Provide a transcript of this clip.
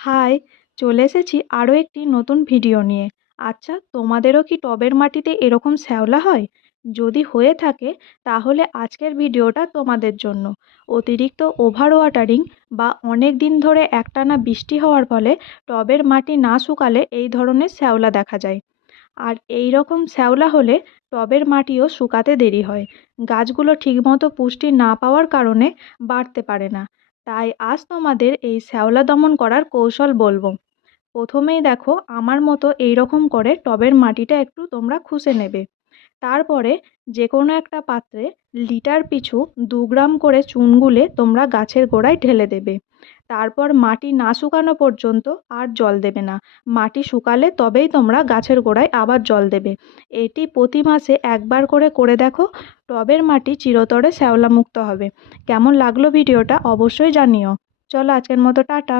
High, চলে এসেছি আরও একটি নতুন ভিডিও নিয়ে। আচ্ছা তোমাদেরও কি টবের মাটিতে এরকম শ্যাওলা হয়? যদি হয়ে থাকে, তাহলে আজকের ভিডিওটা তোমাদের জন্য। অতিরিক্ত ওভার ওয়াটারিং বা অনেক দিন ধরে একটানা বৃষ্টি হওয়ার ফলে টবের মাটি না শুকালে এই ধরনের শ্যাওলা দেখা যায়। আর এই রকম শ্যাওলা হলে টবের মাটিও শুকাতে দেরি হয়। গাছগুলো ঠিকমতো পুষ্টি না পাওয়ার কারণে বাড়তে পারে না। তাই আজ তোমাদের এই শ্যাওলা দমন করার কৌশল বলব। প্রথমেই দেখো, আমার মতো এই রকম করে টবের মাটিটা একটু তোমরা খুশে নেবে। তারপরে যে কোনো একটা পাত্রে লিটার পিছু দু গ্রাম করে চুন গুলে তোমরা গাছের গোড়ায় ঢেলে দেবে। তারপর মাটি না শুকানো পর্যন্ত আর জল দেবে না। মাটি শুকালে তবেই তোমরা গাছের গোড়ায় আবার জল দেবে। এটি প্রতি মাসে একবার করে করে দেখো, টবের মাটি চিরতরে শ্যাওলামুক্ত হবে। কেমন লাগল ভিডিওটা অবশ্যই জানিও। চলো আজকের মতো টাটা।